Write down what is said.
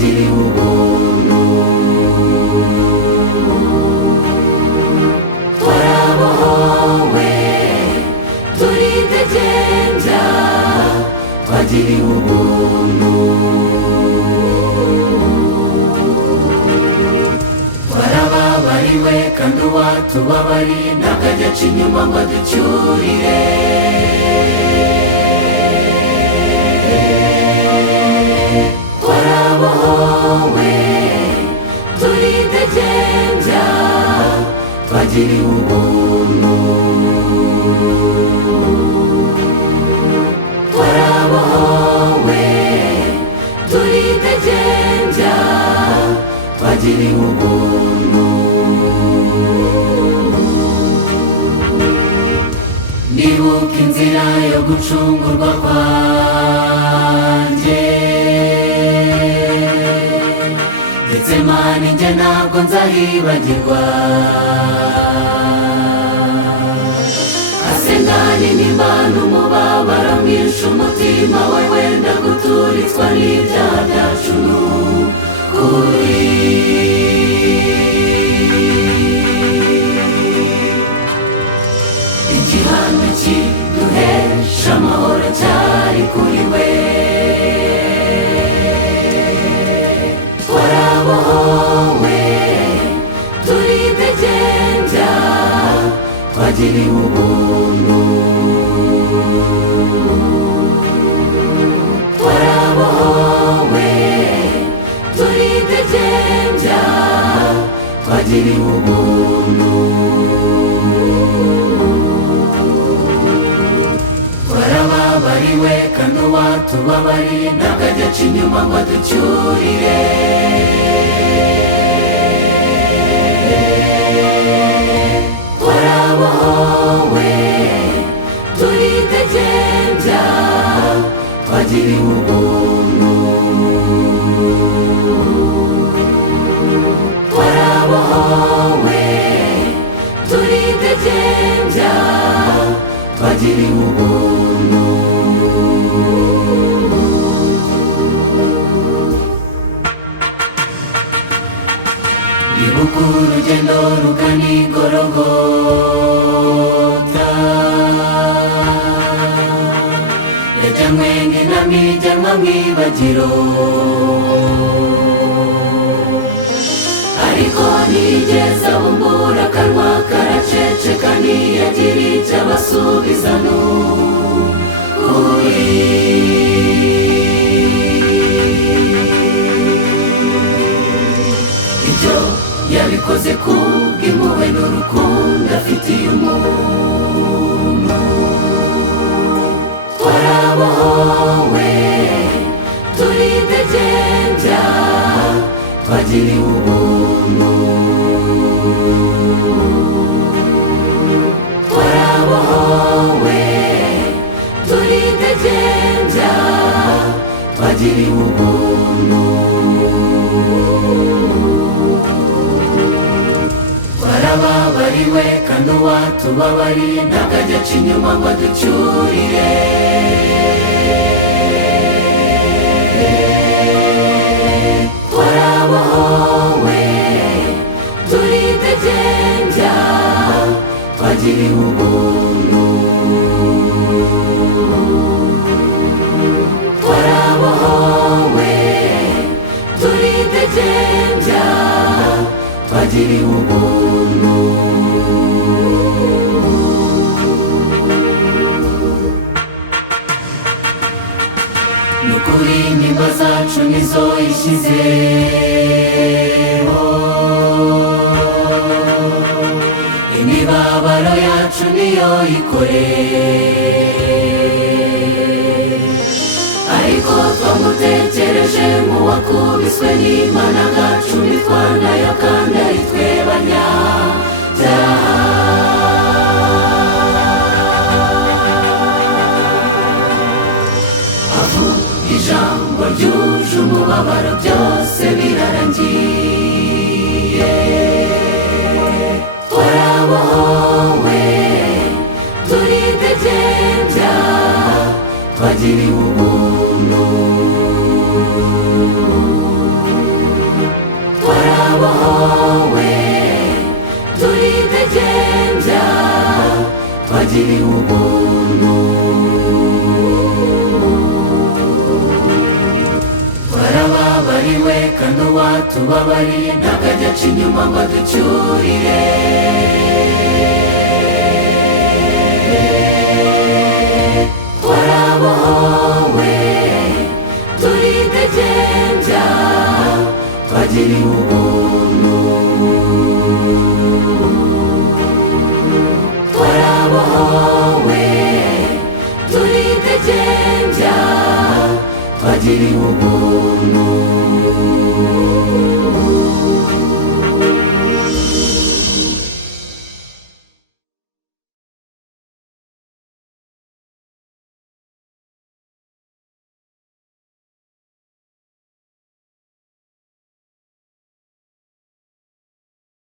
twagiriwe ubuntu, twarabohowe turidegembya, twagiriwe ubuntu, twarababariwe kandi uwatubabariye ntabwo ajya aca inyuma ngo aducyurire. Twarabohowe turidegembya, twagiriwe ubuntu, twarabohowe turidegembya, twagiriwe ubuntu. Ndibuka inzira yo gucungurwa kwanjye, ndetse Mana njye ntabwo nzahibagirwa. Asengani n'Imana umubabaro mwinshi, umutima we wenda guturitswa n'ibyaha byacu n'ukuri. Igihano kiduhesha amahoro cyari kuri we. Twarabohowe turidegembya, twagiriwe ubuntu, twarabohowe turidegembya, twagiriwe ubuntu, twarababariwe kandi uwatubabariye ntabwo ajya aca inyuma ngo aducyurire. Twarabohowe turidegembya, twagiriwe ubuntu, twarabohowe turidegembya, twagiriwe ubuntu. Ndibuka urugendo rugana i Gologota, yajyanywe nk'intama ijyanwa mu ibagiro, ariko ntiyigeze abumbura akanwa, karaceceka ntiyagira icyo abasubiza n'ukuri. Ibyo yabikoze kubw'impuhwe n'urukundo afitiye umuntu. Twarabohowe turidegembya, twagiriwe ubuntu, twarabohowe turidegembya, twagiriwe ubuntu, twarababariwe kandi uwatubabariye ntabwo ajya aca inyuma ngo aducyurire. Twarabohowe turidegembya, twagiriwe ubuntu, twarabohowe turidegembya, twagiriwe ubuntu. Nukuri intimba zacu nizo ishyizeho, imibabaro yacu niyo yikoreye, ariko twamutekereje nk'uwakubiswe n'Imana, agacumi twanayo kandi ari twe banyabyaha. Ijambo ryuje umubabaro byose birarangiye. Twarabohowe turidegembya, twagiriwe ubuntu. twarabohowe turidegembya twagiriwe ubuntu twarababariwe kandi uwatubabariye ntabwo ajya aca inyuma ngo aducyurire twarabohowe turidegembya twagiriwe ubuntu twarabohowe turidegembya twagiriwe ubuntu